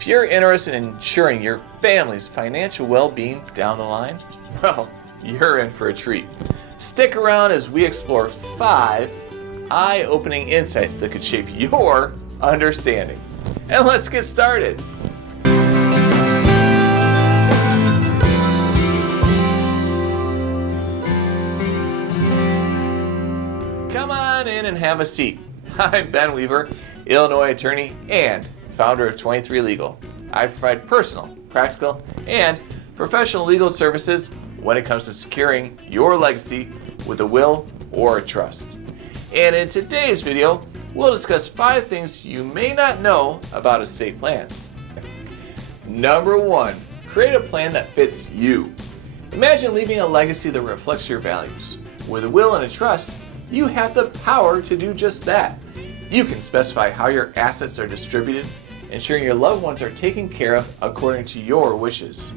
If you're interested in ensuring your family's financial well-being down the line, well, you're in for a treat. Stick around as we explore 5 eye-opening insights that could shape your understanding. And let's get started. Come on in and have a seat. I'm Ben Weaver, Illinois attorney and founder of 23 Legal. I provide personal, practical, and professional legal services when it comes to securing your legacy with a will or a trust. And in today's video, we'll discuss 5 things you may not know about estate plans. Number 1, create a plan that fits you. Imagine leaving a legacy that reflects your values. With a will and a trust, you have the power to do just that. You can specify how your assets are distributed, ensuring your loved ones are taken care of according to your wishes.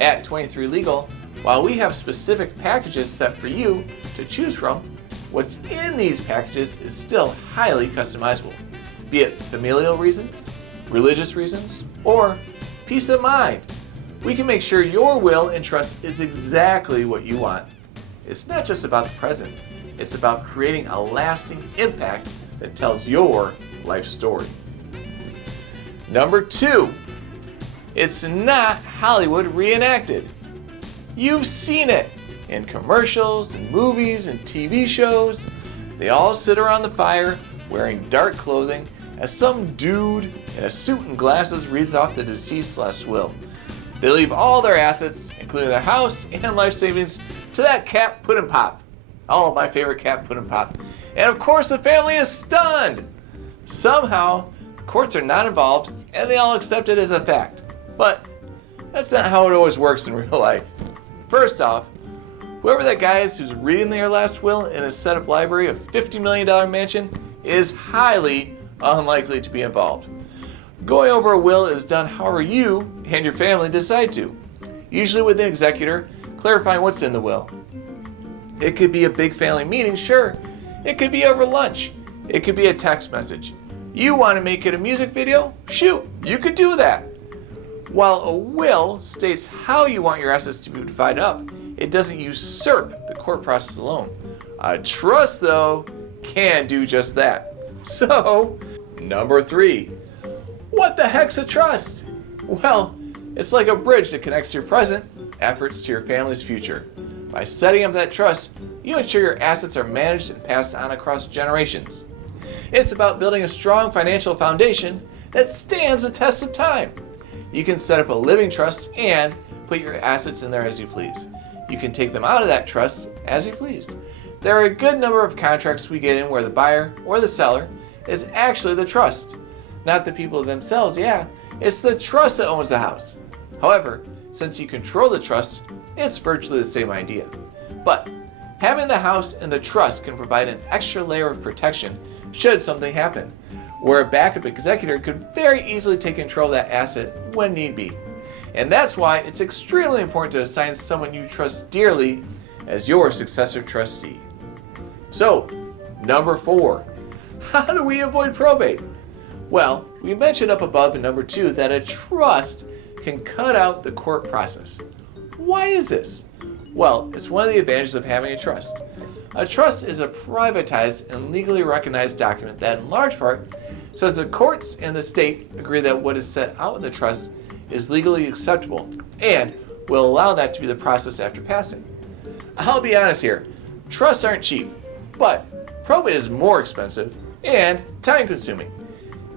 At 23 Legal, while we have specific packages set for you to choose from, what's in these packages is still highly customizable, be it familial reasons, religious reasons, or peace of mind. We can make sure your will and trust is exactly what you want. It's not just about the present, it's about creating a lasting impact that tells your life story. Number 2, it's not Hollywood reenacted. You've seen it in commercials and movies and TV shows. They all sit around the fire wearing dark clothing as some dude in a suit and glasses reads off the deceased's will. They leave all their assets, including their house and life savings, to that Cap Puddin' Pop. Oh, my favorite Cap Puddin' Pop. And of course the family is stunned. Somehow, the courts are not involved and they all accept it as a fact. But that's not how it always works in real life. First off, whoever that guy is who's reading their last will in a set-up library of $50 million mansion is highly unlikely to be involved. Going over a will is done however you and your family decide to, usually with the executor clarifying what's in the will. It could be a big family meeting, sure. It could be over lunch. It could be a text message. You want to make it a music video? Shoot, you could do that. While a will states how you want your assets to be divided up, it doesn't usurp the court process alone. A trust, though, can do just that. So, number 3, what the heck's a trust? Well, it's like a bridge that connects your present efforts to your family's future. By setting up that trust, you ensure your assets are managed and passed on across generations. It's about building a strong financial foundation that stands the test of time. You can set up a living trust and put your assets in there as you please. You can take them out of that trust as you please. There are a good number of contracts we get in where the buyer or the seller is actually the trust. Not the people themselves, yeah, it's the trust that owns the house. However, since you control the trust, it's virtually the same idea. But having the house and the trust can provide an extra layer of protection should something happen, where a backup executor could very easily take control of that asset when need be. And that's why it's extremely important to assign someone you trust dearly as your successor trustee. So, number 4, how do we avoid probate? Well, we mentioned up above in number 2 that a trust can cut out the court process. Why is this? Well, it's one of the advantages of having a trust. A trust is a privatized and legally recognized document that in large part says the courts and the state agree that what is set out in the trust is legally acceptable and will allow that to be the process after passing. I'll be honest here, trusts aren't cheap, but probate is more expensive and time consuming.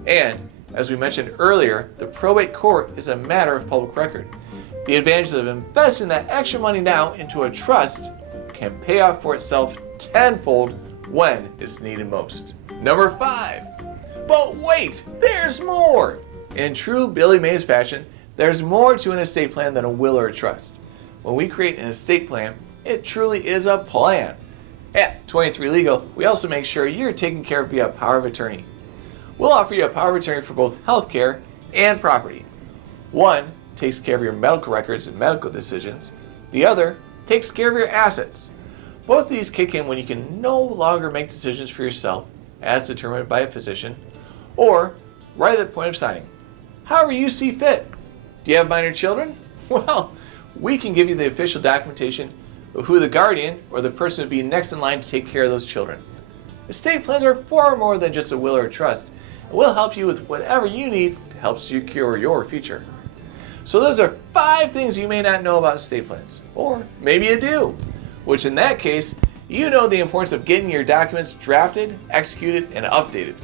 And as we mentioned earlier, the probate court is a matter of public record. The advantages of investing that extra money now into a trust can pay off for itself tenfold when it's needed most. Number 5. But wait, there's more! In true Billy Mays fashion, there's more to an estate plan than a will or a trust. When we create an estate plan, it truly is a plan. At 23 Legal, we also make sure you're taken care of via power of attorney. We'll offer you a power of attorney for both healthcare and property. One takes care of your medical records and medical decisions. The other takes care of your assets. Both of these kick in when you can no longer make decisions for yourself as determined by a physician or right at the point of signing. however you see fit. Do you have minor children? Well, we can give you the official documentation of who the guardian or the person would be next in line to take care of those children. Estate plans are far more than just a will or a trust, and will help you with whatever you need to help secure your future. So those are 5 things you may not know about estate plans, or maybe you do, which in that case, you know the importance of getting your documents drafted, executed, and updated.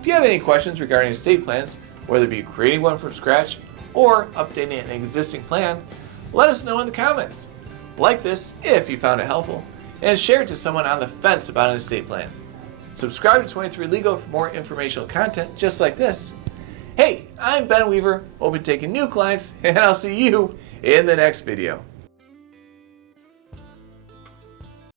If you have any questions regarding estate plans, whether it be creating one from scratch or updating an existing plan, let us know in the comments. Like this if you found it helpful, and share it to someone on the fence about an estate plan. Subscribe to 23 Legal for more informational content just like this. Hey, I'm Ben Weaver, open to taking new clients, and I'll see you in the next video.